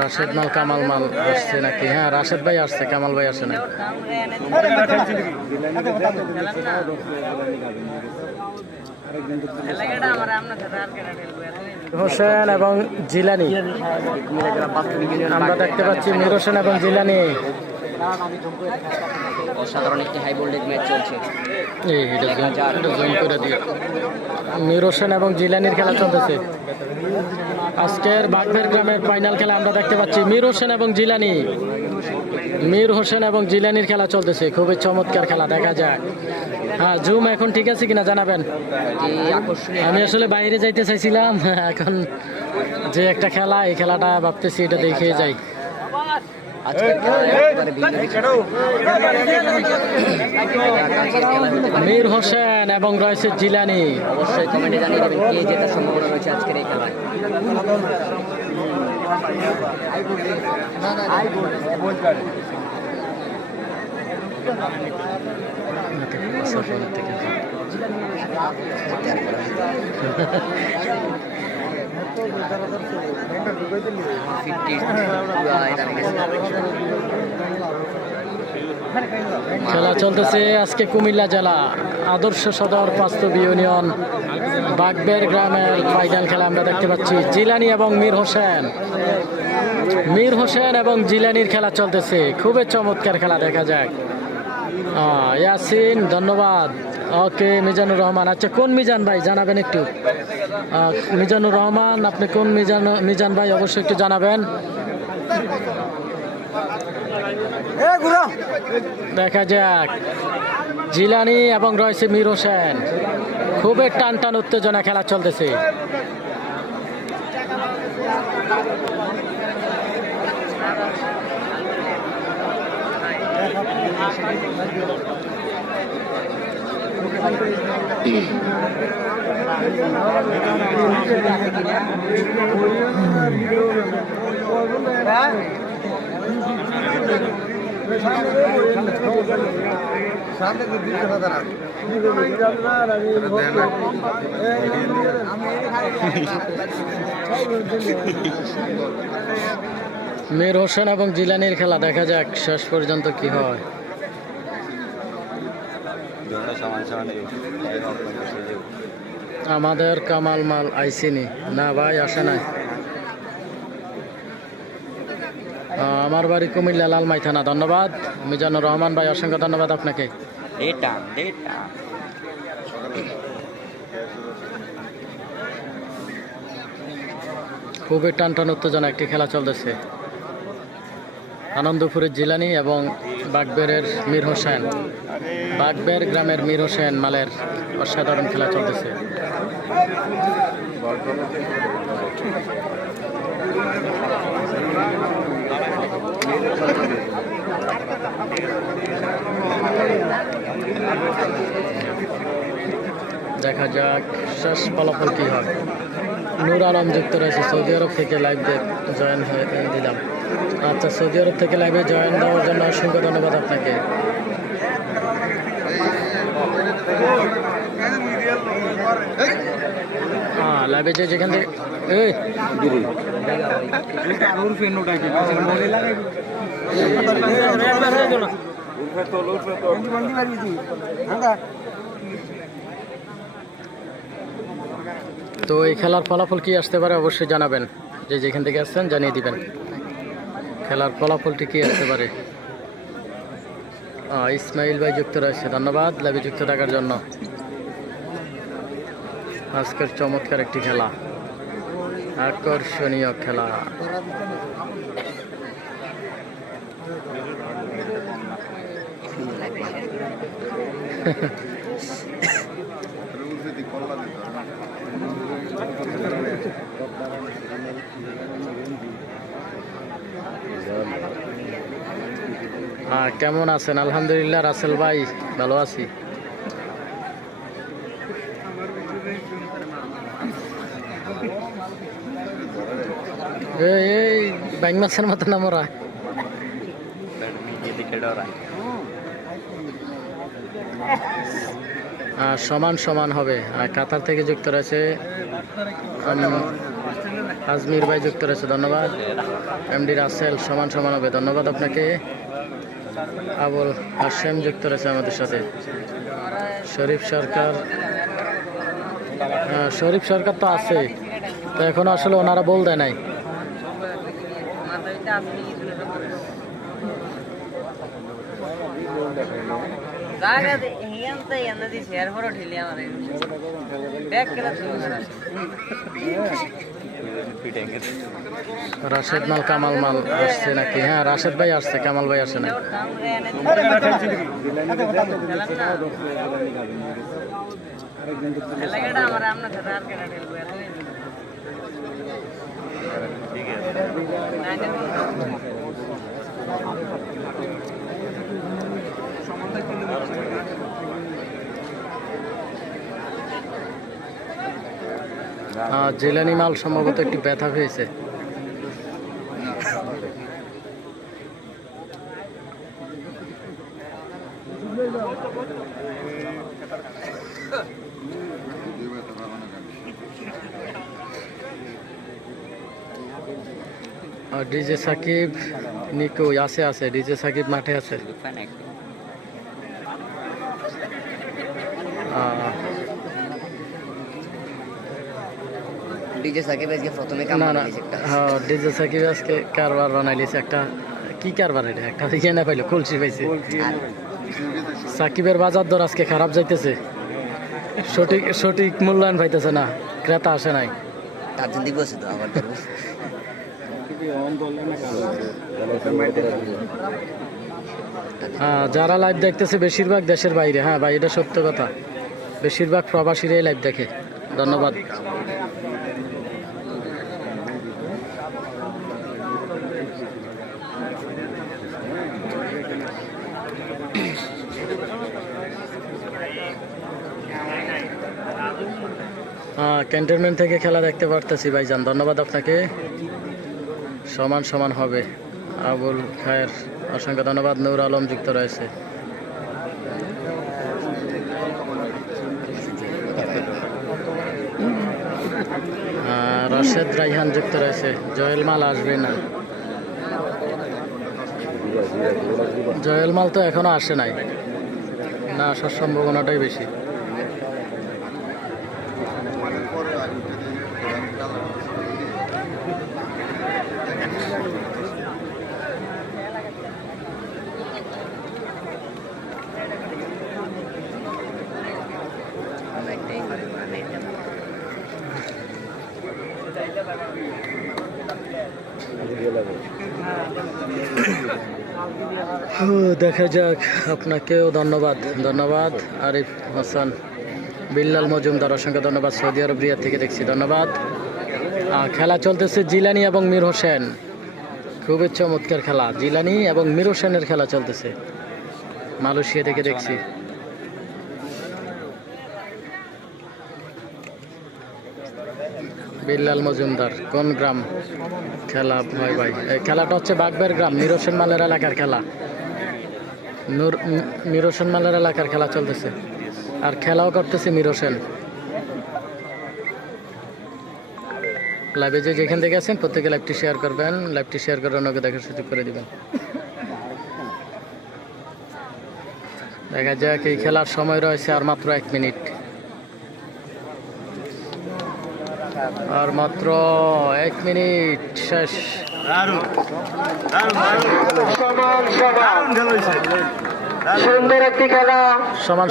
রাশেদ মাল কামাল মাল আসছে নাকি? হ্যাঁ রাশেদ ভাই আসছে, কামাল ভাই আসে না। হোসেন এবং জিলানি আমরা দেখতে পাচ্ছি, মীর হোসেন এবং জিলানি। অসাধারণ একটি হাই ভোল্টেজ ম্যাচ চলছে। মীর হোসেন এবং জিলানির খেলা চলতেছে। আজকের বাগবের গ্রামের ফাইনাল খেলা আমরা দেখতে পাচ্ছি মীর হোসেন এবং জিলানি। মীর হোসেন এবং জিলানির খেলা চলতেছে, খুবই চমৎকার খেলা, দেখা যায়। হ্যাঁ জুম এখন ঠিক আছে কিনা জানাবেন। আমি আসলে বাইরে যাইতে চাইছিলাম, এখন যে একটা খেলা, এই খেলাটা ভাবতেছি এটা দেখে যাই। মীর হোসেন এবং রয়েছে জিলানি। অবশ্যই কমেন্টে জানিয়ে দেবেন কে জেতার সম্ভাবনা রয়েছে আজকের এই খেলায়। খেলা চলতেছে আজকে কুমিল্লা জেলা আদর্শ সদর বাস্তব ইউনিয়ন বাগবের গ্রামের ফাইনাল খেলা আমরা দেখতে পাচ্ছি। জিলানি এবং মীর হোসেন, মীর হোসেন এবং জিলানির খেলা চলতেছে, খুবই চমৎকার খেলা, দেখা যাক। ইয়াসিন ধন্যবাদ। ওকে মিজানুর রহমান, আচ্ছা কোন মিজান ভাই জানাবেন একটু। মিজানুর রহমান, আপনি কোন মিজান ভাই অবশ্যই একটু জানাবেন। দেখা যাক জিলানি এবং রয়েছে মীর হোসেন, খুবই টান টান উত্তেজনা খেলা চলতেছে। মীর হোসেন এবং জিলানির খেলা, দেখা যাক শেষ পর্যন্ত কি হয়। আমাদের কামাল মাল আইসিনি না ভাই, আসে নাই। আমার বাড়ি কুমিল্লা লালমাই থানা। ধন্যবাদ মিজানুর রহমান ভাই, অসংখ্য ধন্যবাদ আপনাকে। খুবই টান টান উত্তেজনা একটি খেলা চলতেছে। আনন্দপুরের জিলানি এবং বাগবেরের মীর হোসেন, বাগবের গ্রামের মীর হোসেন মালের অসাধারণ খেলা চলতেছে। দেখা যাক শেষ ফলাফল কি হয়। নূর আলম যুক্ত রয়েছে সৌদি আরব থেকে, লাইভ জয়েন হয়ে দিলাম। আচ্ছা, সৌদি আরব থেকে লাইভে জয়েন দেওয়ার জন্য অসংখ্য ধন্যবাদ আপনাকে। হ্যাঁ লাইভে যে যেখান থেকে তো এই খেলার ফলাফল কি আসতে পারে অবশ্যই জানাবেন, যে যেখান থেকে আসছেন জানিয়ে দিবেন খেলার ফলাফলটি কি আসতে পারে। ইসমাইল ভাই যুক্ত রয়েছে, ধন্যবাদ লাইভে যুক্ত থাকার জন্য। আজকের চমৎকার একটি খেলা, আকর্ষণীয় খেলা। হ্যাঁ কেমন আছেন? আলহামদুলিল্লাহ রাসেল ভাই ভালো আছি। এই ব্যাং মাছের মতো নামরা সমান সমান হবে। আর কাতার থেকে যুক্ত রয়েছে আজমির ভাই যুক্ত রয়েছে, ধন্যবাদ। এমডি রাসেল, সমান সমান হবে, ধন্যবাদ আপনাকে। আবুল হাশেম যুক্ত রয়েছে আমাদের সাথে। শরীফ সরকার, শরীফ সরকার তো আছে, তো এখনো আসলে ওনারা বল দেয় নাই। রাশেদ মাল কামাল মাল আসছে নাকি? হ্যাঁ, রাশেদ ভাই আসছে, কামাল ভাই আসে না। জিলানি মাল সম্ভবত একটু ব্যথা পেয়েছে। ডিজে সাকিব নিকো আছে, ডিজে সাকিব মাঠে আছে। ডিজে সাকিব আজকে প্রথমে না না, হ্যাঁ, ডিজে সাকিব আজকে কারবার বানাইলিছে একটা। কি কারবার এটা? একটা দিকে না পাইলো, কলসি পাইছে। সাকিবের বাজার দর আজকে খারাপ যাইতেছে, সঠিক মূল্যায়ন পাইতেছে না, ক্রেতা আসে নাই। তার জন্য বসে তো আবার যারা লাইভ দেখতেছে বেশিরভাগ দেশের বাইরে। হ্যাঁ ভাই, এটা সত্য কথা, বেশিরভাগ প্রবাসীরাই লাইভ দেখে, ধন্যবাদ। ক্যান্টনমেন্ট থেকে খেলা দেখতে পারতেছি ভাইজান, ধন্যবাদ আপনাকে। সমান সমান হবে। আবুল খায়ের, অসংখ্য ধন্যবাদ। নূর আলম যুক্ত রয়েছে। রাশেদ রাইহান যুক্ত রয়েছে। জয়েল মাল আসবে না, জয়েল মাল তো এখনো আসে নাই, না আসার সম্ভাবনাটাই বেশি। দেখা যাক, আপনাকেও ধন্যবাদ। আরিফ হাসান, বিল্লাল মজুমদার, অসংখ্য ধন্যবাদ। সৌদি আরব রিয়াদ থেকে দেখছি, ধন্যবাদ। খেলা চলতেছে জিলানি এবং মীর হোসেন, খুবই চমৎকার খেলা। জিলানি এবং মীর হোসেনের খেলা চলতেছে, মালয়েশিয়া থেকে দেখছি। বিল্লাল মজুমদার, কোন গ্রাম খেলা হয় ভাই? এই খেলাটা হচ্ছে বাগবের গ্রাম, মীর হোসেন মালের এলাকার খেলা। মীর হোসেন মালের এলাকার খেলা চলতেছে, আর খেলাও করতেছে মীর হোসেন। লাইভে যেখান থেকে আছেন প্রত্যেকে লাইভটি শেয়ার করবেন, লাইভটি শেয়ার করে অন্যকে দেখার সুযোগ করে দিবেন। দেখা যাক, এই খেলার সময় রয়েছে আর মাত্র 1 মিনিট, আর মাত্র 1 মিনিট শেষ। সুন্দর একটি খেলা। সমান